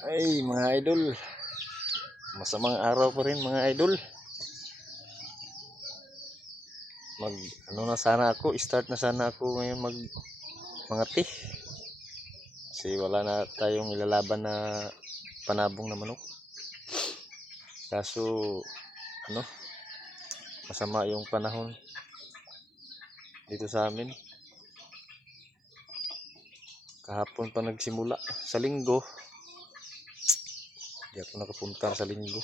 Ay mga idol, masamang araw pa rin mga idol. Start na sana ako ngayon mangati. Kasi wala na tayong ilalaban na panabong na manok. Kaso masama yung panahon dito sa amin. Kahapon pa nagsimula sa linggo. Di ako nakapunta sa linggo.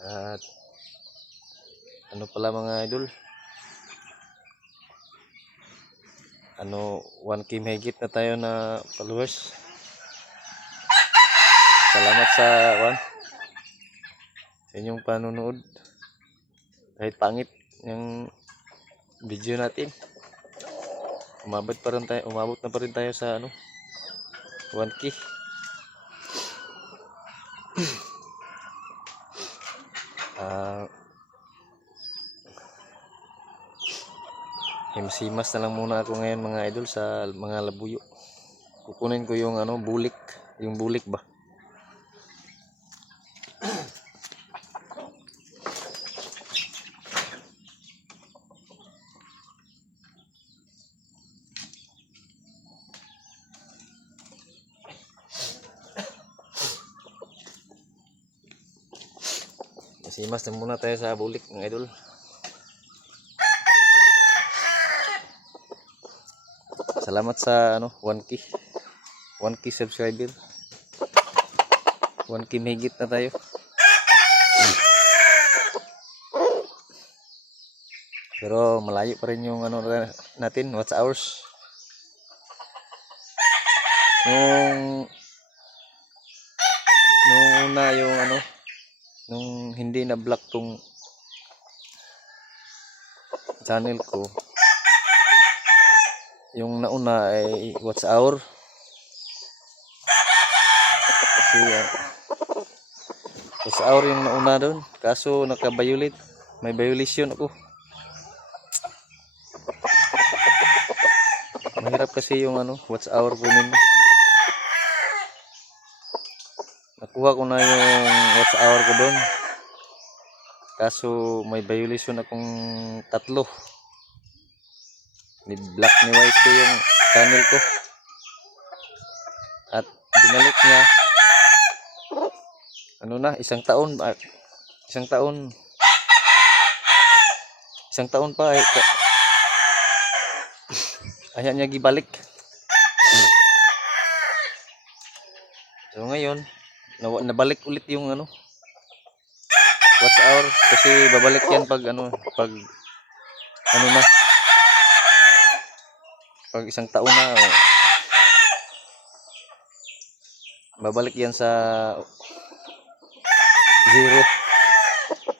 At pala mga idol, 1K mahigit na tayo na followers. Salamat sa inyong panunood. Kahit pangit yung video natin, umabot na pa rin tayo sa 1K. Himsimas na lang muna ako ngayon mga idol sa mga labuyo. Kukunin ko yung bulik, yung bulik ba. Himsimas na muna tayo sa bulik mga idol. Salamat sa 1K subscriber. 1K mahigit na tayo. Pero malayo pa rin yung natin, watch hours. Nung una yung nung hindi na block tong channel ko, yung nauna ay watch hour. Kasi watch hour yung nauna doon. Kaso naka-violate. May violation ako. Mahirap kasi yung watch hour kunin. Nakuha ko na yung watch hour ko doon. Kaso may violation akong 3. Ni-block ni White yung channel ko. At binalik niya. Isang taon pa ayaw niya gibalik. So ngayon nabalik ulit yung watch hour, kasi babalik yan pag pag isang taon na, babalik yan sa zero.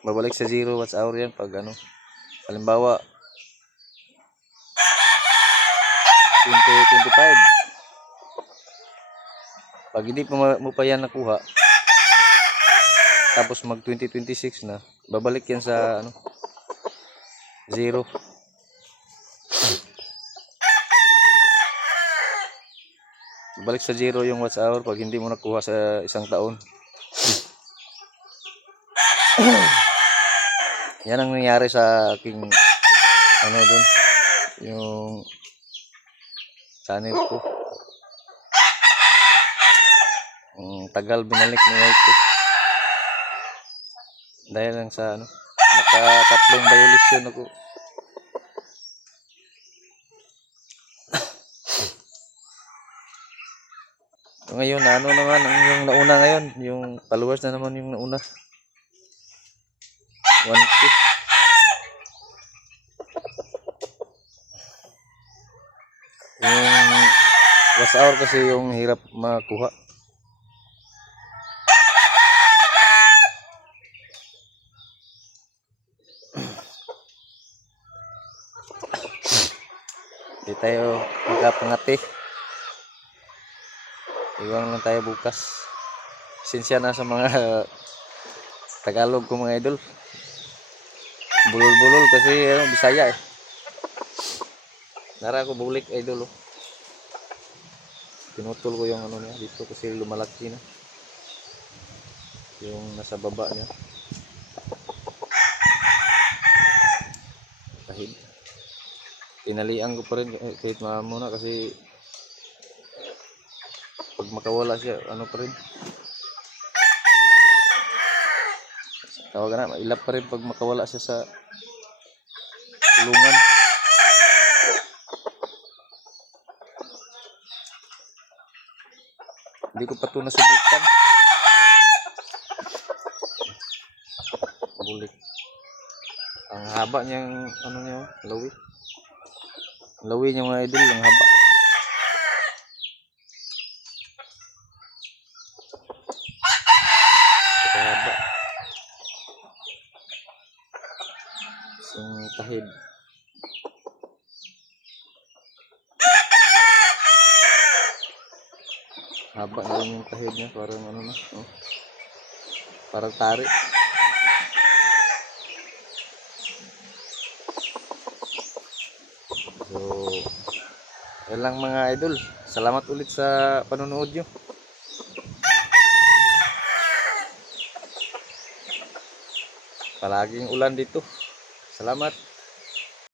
Babalik sa zero watch hour yan pag halimbawa 2025. Pag hindi mo pa yan nakuha, tapos mag 2026 na, babalik yan sa zero. Babalik sa zero yung watch hour pag hindi mo nakuha sa isang taon. Yan ang nangyari sa aking doon, yung channel ko. Tagal binalik ni White dahil lang sa naka-3 violation ako. So ngayon naman yung nauna ngayon, yung followers na naman yung nauna, 1K. Yung watch hour kasi yung hirap makuha. Hindi tayo magkapangati. Iwan lang tayo bukas. Sinsya na sa mga Tagalog ko mga idol. Bulol-bulol kasi Bisaya eh. Nara ko bulik idol. Pinutol ko yung ano niya dito kasi lumalaki na. Yung nasa baba niya. Tahid. Tinalian ko pa rin kahit muna kasi pag makawala siya, ano pa rin. Tawag na, mailap pa rin pag makawala siya sa kulungan. Hindi ko pa ito nasubukan. Bulik. Ang haba niyang, ano niya, lawi. Lawi niya mga idol, ang haba. Ang haba. Isang tahid. Haba na rin yung tahid niya, parang ano na, oh. Parang tari. So, yan lang mga idol. Salamat ulit sa panonood nyo. Palaging ulan dito. Salamat.